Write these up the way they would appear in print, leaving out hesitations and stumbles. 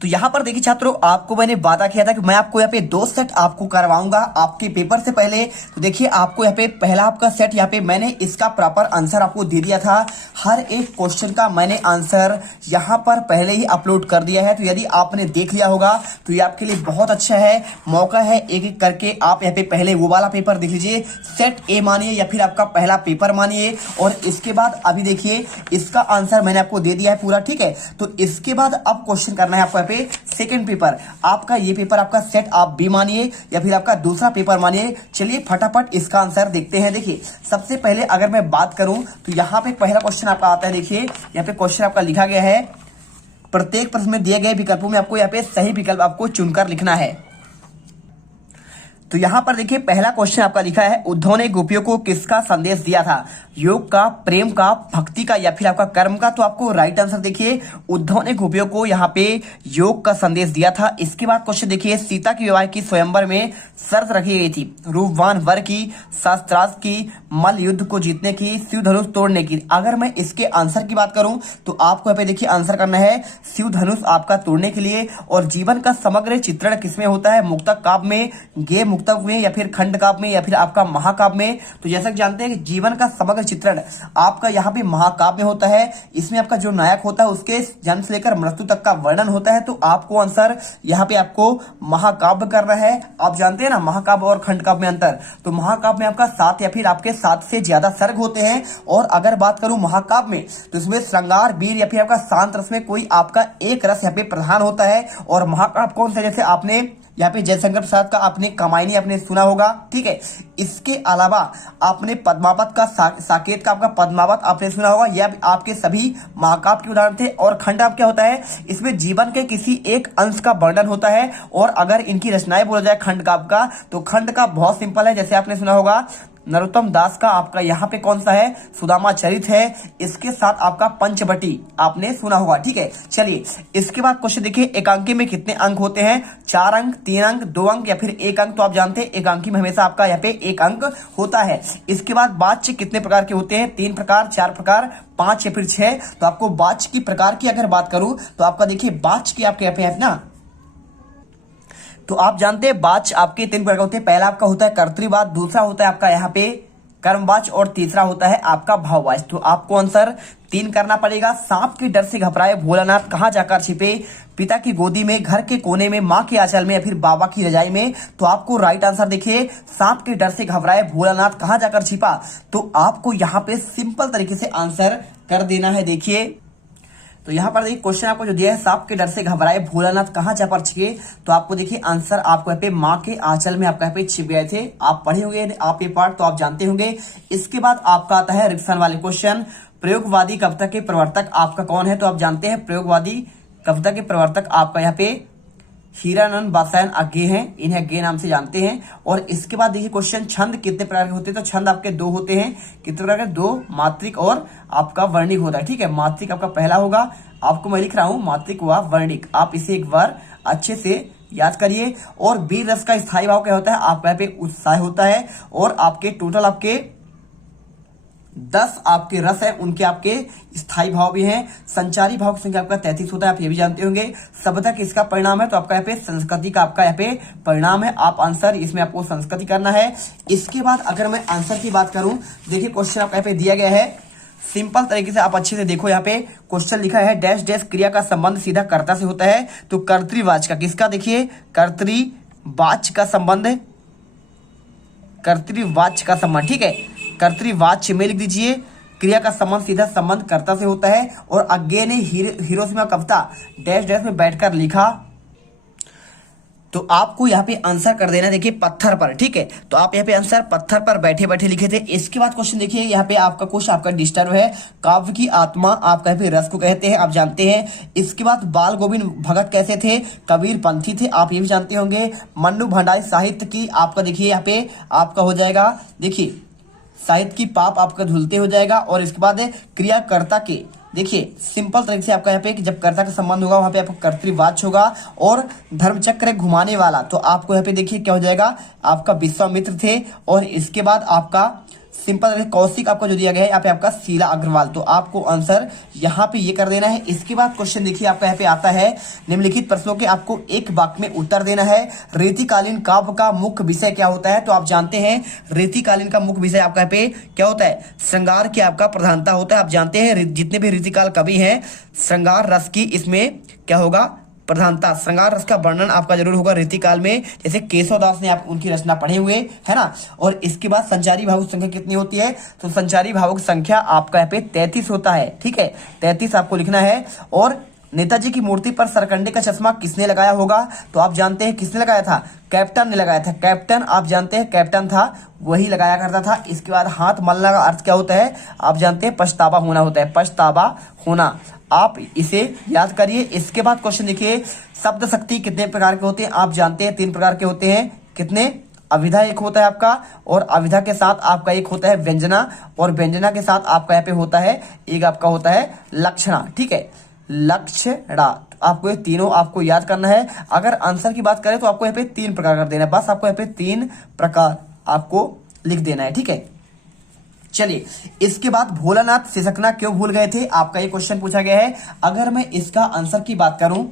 तो यहाँ पर देखिए छात्रों, आपको मैंने वादा किया था कि मैं आपको यहाँ पे 2 सेट आपको करवाऊंगा आपके पेपर से पहले। तो देखिए आपको यहाँ पे पहला आपका सेट, यहाँ पे मैंने इसका प्रॉपर आंसर आपको दे दिया था। हर एक क्वेश्चन का मैंने आंसर यहाँ पर पहले ही अपलोड कर दिया है। तो यदि आपने देख लिया होगा तो ये आपके लिए बहुत अच्छा है, मौका है। एक एक करके आप यहाँ पे पहले वो वाला पेपर देख लीजिए, सेट ए मानिए या फिर आपका पहला पेपर मानिए। और इसके बाद अभी देखिए इसका आंसर मैंने आपको दे दिया है पूरा, ठीक है। तो इसके बाद अब क्वेश्चन करना है आपको सेकेंड पेपर आपका, ये पेपर आपका सेट आप बी मानिए या फिर आपका दूसरा पेपर मानिए। चलिए फटाफट इसका आंसर देखते हैं। देखिए सबसे पहले अगर मैं बात करूं तो यहाँ पे पहला क्वेश्चन आपका आता है। देखिए यहाँ पे क्वेश्चन आपका लिखा गया है, प्रत्येक प्रश्न में दिए गए विकल्पों में आपको यहाँ पे सही विकल्प आपको चुनकर लिखना है। तो यहाँ पर देखिए पहला क्वेश्चन आपका लिखा है, उद्धव ने गोपियों को किसका संदेश दिया था? योग का, प्रेम का, भक्ति का या फिर आपका कर्म का? तो आपको राइट आंसर देखिए, उद्धव ने गोपियों को यहाँ पे योग का संदेश दिया था। इसके बाद क्वेश्चन देखिए, सीता की विवाह की स्वयंवर में शर्त रखी गई थी, रूपवान वर की, शास्त्रार्थ की, मल्ल युद्ध को जीतने की, शिव धनुष तोड़ने की। अगर मैं इसके आंसर की बात करूं तो आपको यहाँ पे देखिए आंसर करना है शिव धनुष आपका तोड़ने के लिए। और जीवन का समग्र चित्रण किसमें होता है? मुक्तक काव्य में, गे मुक्तक में या फिर खंड काव्य में या फिर आपका महाकाव्य में? तो जैसा कि जानते हैं कि जीवन का समग्र चित्रण आपका यहाँ पे महाकाव्य में होता है। इसमें आपका जो नायक होता है उसके जन्म से लेकर मृत्यु तक का वर्णन होता है। तो आपको आंसर यहाँ पे आपको महाकाव्य करना है। आप जानते हैं ना महाकाव्य और खंड काव्य में अंतर, तो महाकाव्य में आपका 7 या फिर आपके 7 से ज्यादा सर्ग होते हैं। और अगर बात करूं महाकाव्य में तो इसमें श्रृंगार, वीर या फिर आपका शांत रस में कोई आपका एक रस यहाँ पे प्रधान होता है। और महाकाव्य कौन सा? जैसे आपने यहाँ पे जयशंकर प्रसाद का आपने कमायनी आपने सुना होगा, ठीक है। इसके अलावा आपने पद्मावत का, साकेत का आपका पद्मावत आपने सुना होगा। यह आपके सभी महाकाव्य के उदाहरण थे। और खंड क्या होता है? इसमें जीवन के किसी एक अंश का वर्णन होता है। और अगर इनकी रचनाएं बोला जाए खंड काव्य का, तो खंड का बहुत सिंपल है। जैसे आपने सुना होगा नरोत्तम दास का आपका यहाँ पे कौन सा है? सुदामा चरित है। इसके साथ आपका पंचवटी आपने सुना होगा, ठीक है। चलिए इसके बाद क्वेश्चन देखिए, एकांकी में कितने अंक होते हैं? 4 अंक, 3 अंक, 2 अंक या फिर 1 अंक? तो आप जानते हैं एकांकी में हमेशा आपका यहाँ पे 1 अंक होता है। इसके बाद वाच्य कितने प्रकार के होते हैं? 3 प्रकार, 4 प्रकार, 5 या फिर 6? तो आपको वाच्य की प्रकार की अगर बात करूं तो आपका देखिए वाच्य की आपके यहाँ पे है ना, तो आप जानते हैं वाच्य आपके 3 प्रकार होते हैं। पहला आपका होता है कर्तृवाच्य, दूसरा होता है आपका यहाँ पे कर्मवाच्य और तीसरा होता है आपका भाववाच्य। तो आपको आंसर 3 करना पड़ेगा। सांप के डर से घबराए भोलानाथ कहाँ जाकर छिपे? पिता की गोदी में, घर के कोने में, माँ के आंचल में या फिर बाबा की रजाई में? तो आपको राइट आंसर देखिए, सांप के डर से घबराए भोलानाथ कहाँ जाकर छिपा। तो आपको यहाँ पे सिंपल तरीके से आंसर कर देना है। देखिए तो यहाँ पर देखिए क्वेश्चन आपको जो दिया है, सांप के डर से घबराए भोलानाथ कहाँ जा पर छिपे? तो आपको देखिए आंसर आपको यहाँ पे माँ के आंचल में आपका यहाँ पे छिप गए थे। आप पढ़े होंगे आप ये पार्ट, तो आप जानते होंगे। इसके बाद आपका आता है रिक्शन वाले क्वेश्चन, प्रयोगवादी कविता के प्रवर्तक आपका कौन है? तो आप जानते हैं प्रयोगवादी कविता के प्रवर्तक आपका यहाँ पे हीरानंद बादशाह अज्ञे हैं, इन्हें अज्ञे नाम से जानते हैं। और इसके बाद देखिए क्वेश्चन, छंद कितने प्रकार के होते हैं? तो छंद आपके 2 होते हैं। कितने प्रकार के? 2, मात्रिक और आपका वर्णिक होता है, ठीक है। मात्रिक आपका पहला होगा, आपको मैं लिख रहा हूं मात्रिक व वर्णिक, आप इसे एक बार अच्छे से याद करिए। और वीर रस का स्थायी भाव क्या होता है? आपका यहाँ पे उत्साह होता है। और आपके टोटल आपके 10 आपके रस है, उनके आपके स्थायी भाव भी हैं। संचारी भाव की संख्या आपका 33 होता है, आप ये भी जानते होंगे। सभ्यता किसका परिणाम है? तो आपका यहाँ पे संस्कृति का आपका यहाँ पे परिणाम है। आप आंसर इसमें आपको संस्कृति करना है। इसके बाद अगर मैं आंसर की बात करूं, देखिए क्वेश्चन आपका यहाँ पे दिया गया है सिंपल तरीके से, आप अच्छे से देखो। यहाँ पे क्वेश्चन लिखा है, डैश डैश क्रिया का संबंध सीधा कर्ता से होता है। तो कर्तृवाच्य का किसका? देखिए कर्तृवाच्य का संबंध, कर्तृवाच्य का संबंध, ठीक है। कर्तृवाच्य में लिख दीजिए, क्रिया का संबंध सीधा संबंध कर्ता से होता है। और अज्ञे ने हिरोशिमा कविता डैश डैश में बैठकर लिखा। तो आपको यहाँ पे आंसर कर देना, देखिए पत्थर पर, ठीक है। तो आप यहाँ पे आंसर पत्थर पर बैठे बैठे लिखे थे। इसके बाद क्वेश्चन देखिए, यहाँ पे आपका क्वेश्चन आपका डिस्टर्ब है, काव्य की आत्मा आपका यहाँ पे रस को कहते हैं, आप जानते हैं। इसके बाद बाल गोविंद भगत कैसे थे? कबीर पंथी थे, आप ये भी जानते होंगे। मन्नू भंडारी साहित्य की आपका देखिए यहाँ पे आपका हो जाएगा, देखिए साहित्य की पाप आपका धुलते हो जाएगा। और इसके बाद क्रियाकर्ता के, देखिए सिंपल तरीके से आपका यहाँ पे जब कर्ता का संबंध होगा वहां पे आपका कर्तृवाच्य होगा। और धर्मचक्र घुमाने वाला, तो आपको यहाँ पे देखिए क्या हो जाएगा? आपका विश्वामित्र थे। और इसके बाद आपका सिंपल कौशिक आपका जो दिया गया है यहाँ पे आपका शीला अग्रवाल, तो आपको आंसर यहाँ पे ये कर देना है। इसके बाद क्वेश्चन देखिए आपका यहाँ पे आता है, निम्नलिखित प्रश्नों के आपको एक वाक्य में उत्तर देना है। रीतिकालीन काव्य का मुख्य विषय क्या होता है? तो आप जानते हैं रीतिकालीन का मुख्य विषय आपका यहाँ पे क्या होता है? श्रृंगार की आपका प्रधानता होता है। आप जानते हैं जितने भी रीतिकाल कवि हैं, श्रृंगार रस की इसमें क्या होगा? प्रधानता। श्रृंगार रस का वर्णन आपका जरूर होगा रीतिकाल में, जैसे केशव दास ने आप उनकी रचना पढ़े हुए है ना। और इसके बाद संचारी भावुक संख्या कितनी होती है? तो संचारी भावुक संख्या आपका यहाँ पे 33 होता है, ठीक है, 33 आपको लिखना है। और नेताजी की मूर्ति पर सरकंडे का चश्मा किसने लगाया होगा? तो आप जानते हैं किसने लगाया था? कैप्टन ने लगाया था। कैप्टन आप जानते हैं कैप्टन था, वही लगाया करता था। इसके बाद हाथ मलना का अर्थ क्या होता है? आप जानते हैं पछतावा होना होता है, पछतावा होना, आप इसे याद करिए। इसके बाद क्वेश्चन देखिए, शब्द शक्ति कितने प्रकार के होते हैं? आप जानते हैं 3 प्रकार के होते हैं। कितने? अविधा एक होता है आपका, और अविधा के साथ आपका एक होता है व्यंजना, और व्यंजना के साथ आपका यहाँ पे होता है एक आपका होता है लक्षणा, ठीक है, लक्षणा। आपको ये तीनों आपको याद करना है। अगर आंसर की बात करें तो आपको यहाँ पे 3 प्रकार कर देना है, बस आपको यहाँ पे 3 प्रकार आपको लिख देना है, ठीक है। चलिए, इसके बाद भोलानाथ सिसकना क्यों भूल गए थे? आपका ये क्वेश्चन पूछा गया है। अगर मैं इसका आंसर की बात करूं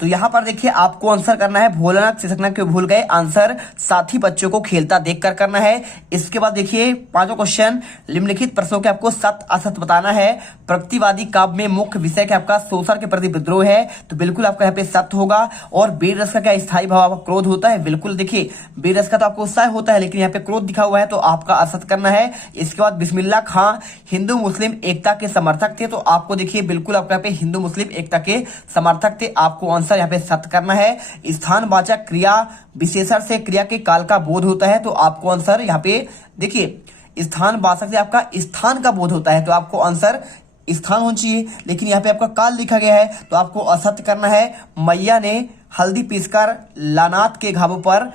तो यहां पर देखिए आपको आंसर करना है भोलानाथ सिसकना क्यों भूल गए। आंसर साथी बच्चों को खेलता देखकर करना है। इसके बाद देखिए 5वां क्वेश्चन, निम्नलिखित प्रश्नों के आपको सत्य असत्य बताना है। प्रगतिवादी काव्य में मुख्य विषय क्या आपका शोषण के प्रति विद्रोह है, तो बिल्कुल आपका यहाँ पे सत्य होगा। और वीर रस का क्या स्थायी भाव आपका क्रोध होता है? बिल्कुल देखिए वीर रस का तो आपको उत्साह होता है, लेकिन यहाँ पे क्रोध दिखा हुआ है, तो आपका असत्य करना है। इसके बाद बिस्मिल्लाह खां हिंदू मुस्लिम एकता के समर्थक थे, तो आपको देखिए बिल्कुल आपका यहाँ पे हिंदू मुस्लिम एकता के समर्थक थे, आपको आंसर यहाँ पे सत्य करना है। स्थानवाचक क्रिया विशेषण से क्रिया के काल का बोध होता है, तो आपको आंसर यहाँ पे देखिए स्थानवाचक से आपका स्थान का बोध होता है, तो आपको आंसर स्थान होना चाहिए, लेकिन यहाँ पे आपका काल लिखा गया है, तो आपको असत्य करना है। मैया ने हल्दी पीसकर लानात के घावों पर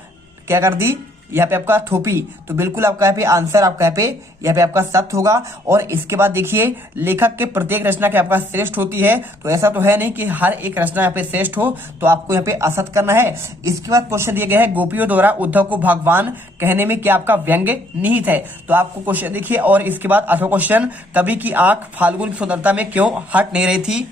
क्या कर दी? यहाँ पे आपका थोपी, तो बिल्कुल आपका यहाँ पे आंसर आपका यहाँ पे आपका सत्य होगा। और इसके बाद देखिए लेखक के प्रत्येक रचना के आपका श्रेष्ठ होती है, तो ऐसा तो है नहीं कि हर एक रचना यहाँ पे श्रेष्ठ हो, तो आपको यहाँ पे असत्य करना है। इसके बाद क्वेश्चन दिया गया है गोपियों द्वारा उद्धव को भगवान कहने में क्या आपका व्यंग्य निहित है, तो आपको क्वेश्चन देखिए। और इसके बाद 8वां क्वेश्चन, कवि की आंख फाल्गुन की सुंदरता में क्यों हट नहीं रही थी?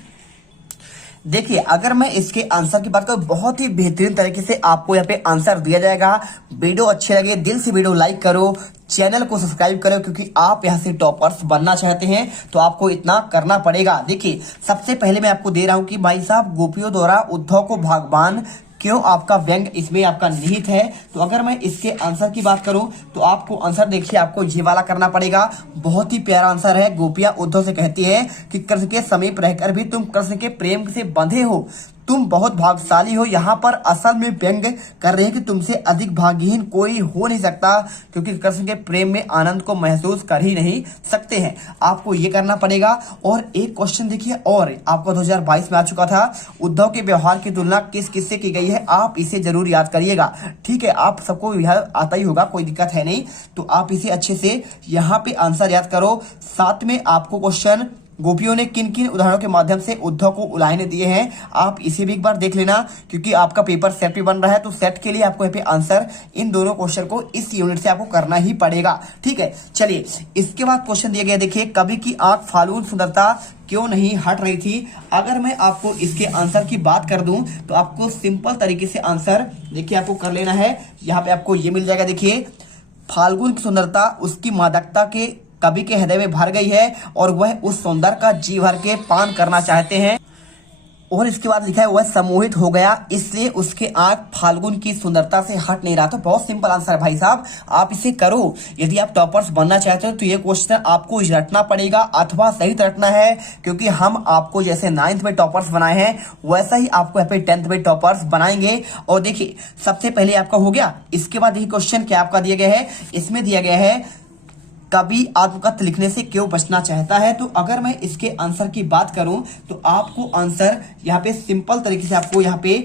देखिए अगर मैं इसके आंसर की बात करूं, बहुत ही बेहतरीन तरीके से आपको यहाँ पे आंसर दिया जाएगा। वीडियो अच्छे लगे दिल से वीडियो लाइक करो, चैनल को सब्सक्राइब करो, क्योंकि आप यहाँ से टॉपर्स बनना चाहते हैं तो आपको इतना करना पड़ेगा। देखिए सबसे पहले मैं आपको दे रहा हूं कि भाई साहब गोपियों द्वारा उद्धव को भगवान क्यों आपका व्यंग इसमें आपका निहित है। तो अगर मैं इसके आंसर की बात करूं तो आपको आंसर देखिए आपको ये वाला करना पड़ेगा। बहुत ही प्यारा आंसर है। गोपियां उद्धव से कहती है कि कृष्ण के समीप रहकर भी तुम कृष्ण के प्रेम से बंधे हो, तुम बहुत भाग्यशाली हो। यहाँ पर असल में व्यंग कर रहे हैं कि तुमसे अधिक भाग्यहीन कोई हो नहीं सकता, क्योंकि कृष्ण के प्रेम में आनंद को महसूस कर ही नहीं सकते हैं। आपको ये करना पड़ेगा। और एक क्वेश्चन देखिए और आपको 2022 में आ चुका था, उद्धव के व्यवहार की तुलना किस किस से की गई है, आप इसे जरूर याद करिएगा। ठीक है, आप सबको यह आता ही होगा, कोई दिक्कत है नहीं, तो आप इसे अच्छे से यहाँ पे आंसर याद करो। साथ में आपको क्वेश्चन गोपियों ने किन किन उदाहरणों के माध्यम से उद्धव को उलाहने दिए हैं, आप इसे भी एक बार देख लेना, क्योंकि आपका पेपर सेट भी बन रहा है। तो सेट के लिए आपको यहाँ पे आंसर इन दोनों क्वेश्चन को इस यूनिट से आपको करना ही पड़ेगा। ठीक है, चलिए इसके बाद क्वेश्चन दिया गया, देखिए कवि की आंख फाल्गुन सुंदरता क्यों नहीं हट रही थी। अगर मैं आपको इसके आंसर की बात कर दूं तो आपको सिंपल तरीके से आंसर देखिए आपको कर लेना है। यहाँ पे आपको ये मिल जाएगा, देखिए फाल्गुन की सुंदरता उसकी मादकता के कवि के हृदय में भर गई है और वह उस सौंदर्य का जी भर के पान करना चाहते हैं। और इसके बाद लिखा है वह सम्मोहित हो गया, इसलिए उसके आंख फाल्गुन की सुंदरता से हट नहीं रहा। तो बहुत सिंपल आंसर है भाई साहब, आप इसे करो। यदि आप टॉपर्स बनना चाहते हो तो ये क्वेश्चन आपको रटना पड़ेगा अथवा सही रटना है, क्योंकि हम आपको जैसे 9th में टॉपर्स बनाए हैं वैसा ही आपको यहाँ पे 10th में टॉपर्स बनाएंगे। और देखिए सबसे पहले आपका हो गया। इसके बाद ये क्वेश्चन क्या आपका दिया गया है, इसमें दिया गया है कवि आत्मकथन लिखने से क्यों बचना चाहता है। तो अगर मैं इसके आंसर की बात करूं तो आपको आंसर यहाँ पे सिंपल तरीके से आपको यहाँ पे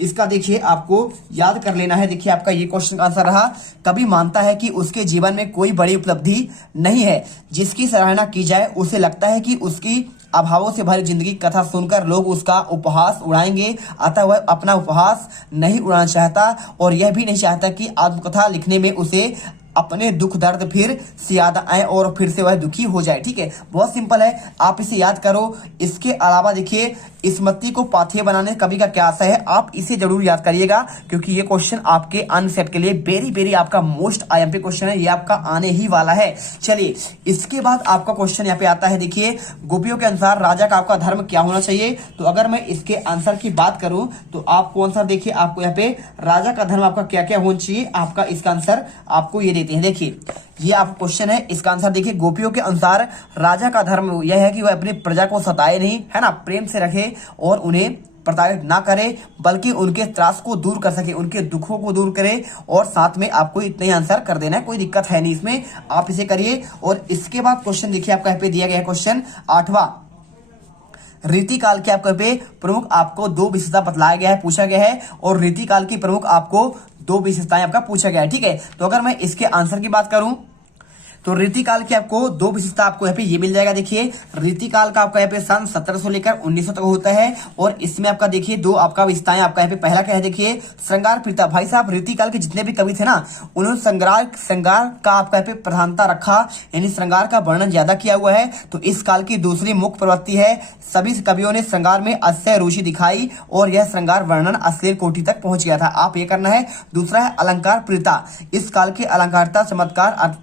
इसका देखिए आपको याद कर लेना है। देखिए आपका ये क्वेश्चन का आंसर रहा, कवि मानता है कि उसके जीवन में कोई बड़ी उपलब्धि नहीं है, जिसकी सराहना की जाए उसे लगता है कि उसकी अभावों से भरी जिंदगी कथा सुनकर लोग उसका उपहास उड़ाएंगे, अतः वह अपना उपहास नहीं उड़ाना चाहता और यह भी नहीं चाहता कि आत्मकथा लिखने में उसे अपने दुख दर्द फिर से याद आए और फिर से वह दुखी हो जाए। ठीक है, बहुत सिंपल है, आप इसे याद करो। इसके अलावा देखिए, स्मृति को पाथेय बनाने कवि का क्या आशय है, आप इसे जरूर याद करिएगा, क्योंकि ये क्वेश्चन आपके अन्य सेट के लिए वेरी वेरी आपका मोस्ट आईएमपी क्वेश्चन है, ये आपका आने ही वाला है। चलिए, इसके बाद आपका क्वेश्चन यहाँ पे आता है। देखिए, गोपियों के अनुसार राजा का आपका धर्म क्या होना चाहिए। तो अगर मैं इसके आंसर की बात करूं तो आपको आंसर देखिए, आपको यहाँ पे राजा का धर्म आपका क्या क्या होना चाहिए, आपका इसका आंसर आपको ये देते हैं। देखिए, ये आपका क्वेश्चन है, इसका आंसर देखिए, गोपियों के अनुसार राजा का धर्म यह है कि वह अपनी प्रजा को सताए नहीं, है ना, प्रेम से रखे और उन्हें प्रताड़ित ना करे, बल्कि उनके त्रास को दूर कर सके, उनके दुखों को दूर करे। और साथ में आपको इतना ही आंसर कर देना है, कोई दिक्कत है नहीं इसमें, आप इसे करिए। और इसके बाद क्वेश्चन देखिए, आपका यहाँ पे दिया गया है क्वेश्चन 8वां, रीतिकाल के आपके पे प्रमुख आपको 2 विशेषता बतलाया गया है, पूछा गया है। और रीतिकाल की प्रमुख आपको 2 विशेषताएं आपका पूछा गया है। ठीक है, तो अगर मैं इसके आंसर की बात करूं तो रीतिकाल की आपको 2 विशेषता आपको यहाँ पे ये मिल जाएगा। देखिए, रीतिकाल का आपका यहाँ पे सन 1700 लेकर 1900 तक होता है। और इसमें आपका देखिए 2 आपका विशेषताएं आपका यहाँ पे, पहला क्या है, देखिए श्रृंगार प्रीता। भाई साहब, रीतिकाल के जितने भी कवि थे ना, उन्होंने श्रृंगार का आपका यहाँ पे प्रधानता रखा, यानी श्रृंगार का वर्णन ज्यादा किया हुआ है। तो इस काल की दूसरी मुख्य प्रवृत्ति है, सभी कवियों ने श्रृंगार में अतिशय रुचि दिखाई और यह श्रृंगार वर्णन अश्लील कोटि तक पहुंच गया था। आप ये करना है। दूसरा है अलंकार प्रीता, इस काल के अलंकारिता चमत्कार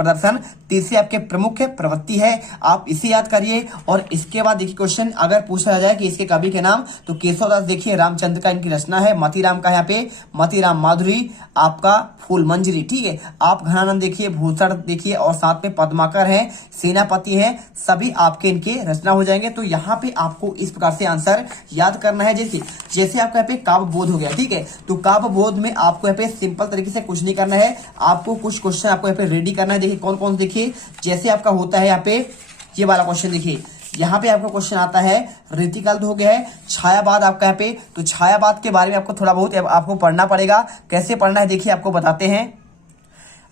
प्रदर्शन तीसरी आपके प्रमुख प्रवृत्ति है, आप इसे याद करिए। और इसके बाद देखिए, क्वेश्चन अगर पूछा जाए कि इसके कवि के नाम, तो केशवदास देखिए रामचंद्र का इनकी रचना है, मतीराम का यहाँ पे मतीराम माधुरी, आपका फूल मंजरी। ठीक है, आप घनानंद देखिए, भूषण देखिए, और साथ में पद्माकर है, सेनापति है, सभी आपके इनके रचना हो जाएंगे। तो यहाँ पे आपको इस प्रकार से आंसर याद करना है। जैसे आपका यहाँ पे काव्य बोध हो गया। ठीक है, तो काव्य बोध में आपको यहाँ पे सिंपल तरीके से कुछ नहीं करना है, आपको कुछ क्वेश्चन आपको यहाँ पे रेडी करना है। देखिए कौन कौन, देखिए जैसे आपका होता है यहाँ पे ये वाला क्वेश्चन, देखिए यहाँ पे आपका क्वेश्चन आता है, रीतिकाल तो हो गया है, छायावाद आपका यहाँ पे, तो छायावाद के बारे में आपको थोड़ा बहुत आपको पढ़ना पड़ेगा। कैसे पढ़ना है देखिए, आपको बताते हैं।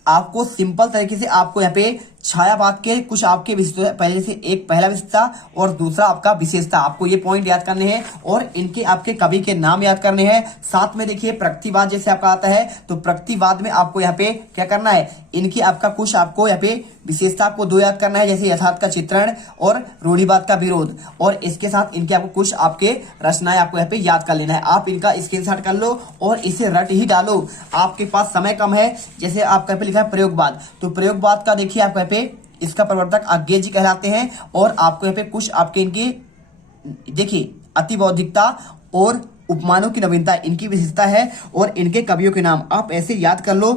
आपको सिंपल तरीके से आपको यहाँ पे छायावाद के कुछ आपके विशेषता, पहले से एक पहला विशेषता और दूसरा आपका विशेषता, आपको ये पॉइंट याद करने हैं और इनके आपके कवि के नाम याद करने हैं। साथ में देखिए प्रगतिवाद जैसे आपका आता है, तो प्रगतिवाद में आपको यहाँ पे क्या करना है, इनकी आपका कुछ आपको यहाँ पे विशेषता आपको 2 याद करना है, जैसे यथार्थ का चित्रण और रूढ़िवाद का विरोध। और इसके साथ इनके आपको कुछ आपके रचनाएं आपको यहाँ पे याद कर लेना है। आप इनका स्क्रीनशॉट कर लो और इसे रट ही डालो, आपके पास समय कम है। जैसे आपका पे लिखा है प्रयोगवाद, तो प्रयोगवाद का देखिए आपको यहाँ पे इसका प्रवर्तक आज्ञे जी कहलाते हैं। और आपको यहाँ पे कुछ आपके इनकी देखिए अतिबौद्धिकता और उपमानों की नवीनता इनकी विशेषता है। और इनके कवियों के नाम आप ऐसे याद कर लो।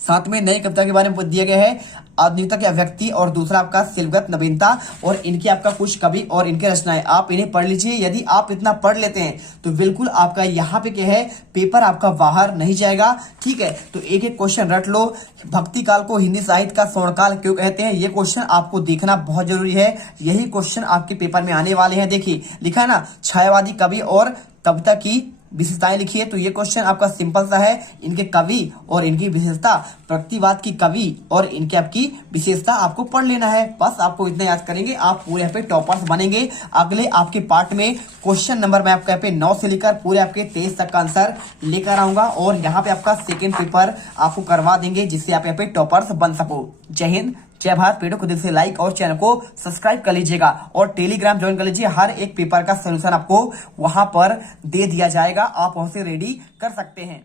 साथ में नई कविता के बारे में दिया गया है, आधुनिकता की अभिव्यक्ति, और दूसरा आपका शिल्पगत नवीनता, और इनकी आपका कुछ कवि और इनके रचनाएं, आप इन्हें पढ़ लीजिए। यदि आप इतना पढ़ लेते हैं तो बिल्कुल आपका यहाँ पे क्या है, पेपर आपका बाहर नहीं जाएगा। ठीक है, तो एक एक क्वेश्चन रट लो। भक्ति काल को हिंदी साहित्य का स्वर्णकाल क्यों कहते हैं, ये क्वेश्चन आपको देखना बहुत जरूरी है। यही क्वेश्चन आपके पेपर में आने वाले हैं। देखिए लिखा है ना, छायावादी कवि और कविता की विशेषताएं लिखिए, तो ये क्वेश्चन आपका सिंपल सा है। इनके कवि और इनकी विशेषता, प्रतिवाद की कवि और इनके आपकी विशेषता आपको पढ़ लेना है। बस आपको इतना याद करेंगे, आप पूरे यहाँ पे टॉपर्स बनेंगे। अगले आपके पार्ट में क्वेश्चन नंबर मैं आपके यहाँ पे 9 से लेकर पूरे आपके 23 तक का आंसर लेकर आऊंगा और यहाँ पे आपका सेकेंड पेपर आपको करवा देंगे, जिससे आप यहाँ पे टॉपर्स बन सको। जय हिंद, जय भारत। वीडियो को दिल से लाइक और चैनल को सब्सक्राइब कर लीजिएगा और टेलीग्राम ज्वाइन कर लीजिए। हर एक पेपर का सोल्यूशन आपको वहां पर दे दिया जाएगा, आप वहां से रेडी कर सकते हैं।